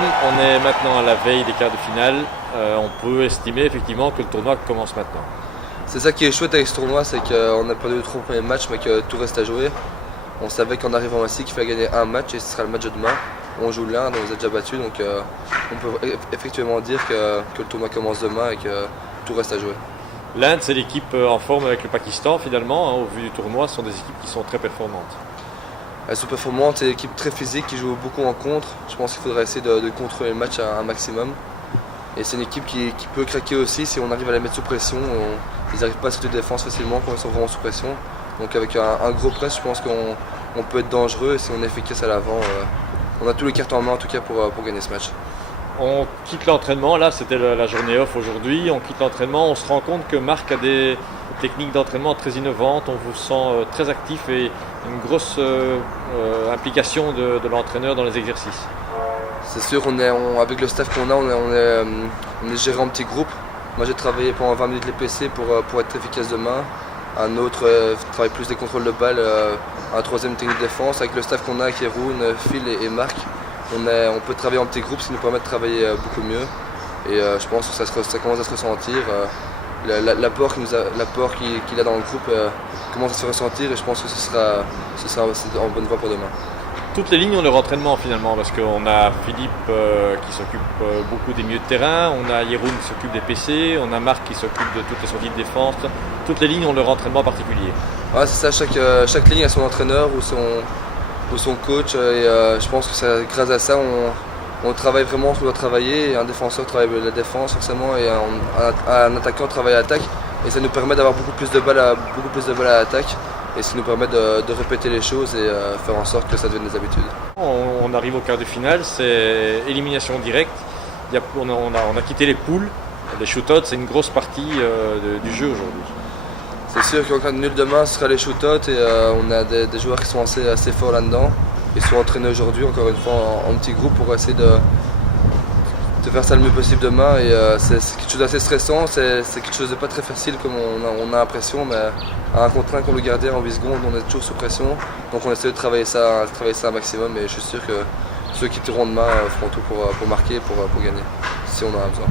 comme on est maintenant à la veille des quarts de finale, on peut estimer effectivement que le tournoi commence maintenant. C'est ça qui est chouette avec ce tournoi, c'est qu'on a perdu les 3 premiers matchs mais que tout reste à jouer. On savait qu'en arrivant ici qu'il fallait gagner un match et ce sera le match de demain. On joue l'Inde, on les a déjà battus, donc on peut effectivement dire que le tournoi commence demain et que tout reste à jouer. L'Inde, c'est l'équipe en forme avec le Pakistan finalement, au vu du tournoi, ce sont des équipes qui sont très performantes. Elles sont performantes, c'est une équipe très physique qui joue beaucoup en contre. Je pense qu'il faudrait essayer de contrôler le match à un maximum. Et c'est une équipe qui peut craquer aussi si on arrive à les mettre sous pression. Ils n'arrivent pas à sortir de défense facilement quand ils sont vraiment sous pression. Donc avec un gros press, je pense qu'on peut être dangereux et si on est efficace à l'avant, on a tous les cartes en main en tout cas pour gagner ce match. On quitte l'entraînement, là c'était la journée off aujourd'hui, on quitte l'entraînement, on se rend compte que Marc a des techniques d'entraînement très innovantes, on vous sent très actif et une grosse implication de l'entraîneur dans les exercices. C'est sûr, avec le staff qu'on a, on est géré en petits groupes. Moi j'ai travaillé pendant 20 minutes les PC pour être efficace demain. Un autre travaille plus des contrôles de balles, un troisième technique de défense. Avec le staff qu'on a qui est Roun, Phil et Marc, on peut travailler en petits groupes, ce qui nous permet de travailler beaucoup mieux. Et je pense que ça commence à se ressentir. L'apport qu'il a dans le groupe commence à se ressentir et je pense que ce sera en bonne voie pour demain. Toutes les lignes ont leur entraînement finalement parce qu'on a Philippe qui s'occupe beaucoup des milieux de terrain, on a Yeroun qui s'occupe des PC, on a Marc qui s'occupe de toutes les sorties de défense. Toutes les lignes ont leur entraînement particulier. Ouais, c'est ça, chaque ligne a son entraîneur ou son coach et je pense que grâce à ça on travaille vraiment ce qu'on doit travailler. Et un défenseur travaille la défense forcément et un attaquant travaille l'attaque et ça nous permet d'avoir beaucoup plus de balles à l'attaque. Et ce qui nous permet de répéter les choses et faire en sorte que ça devienne des habitudes. On arrive au quart de finale, c'est élimination directe. On a quitté les poules. Les shootouts, c'est une grosse partie du jeu aujourd'hui. C'est sûr qu'en cas de nul demain, ce sera les shootouts et on a des joueurs qui sont assez forts là-dedans. Ils sont entraînés aujourd'hui, encore une fois, en petits groupes pour essayer de faire ça le mieux possible demain et c'est quelque chose d'assez stressant, c'est quelque chose de pas très facile comme on a l'impression, mais à un contre un contre le gardien en 8 secondes on est toujours sous pression, donc on essaie de travailler ça un maximum et je suis sûr que ceux qui tireront demain feront tout pour marquer, pour gagner, si on en a besoin.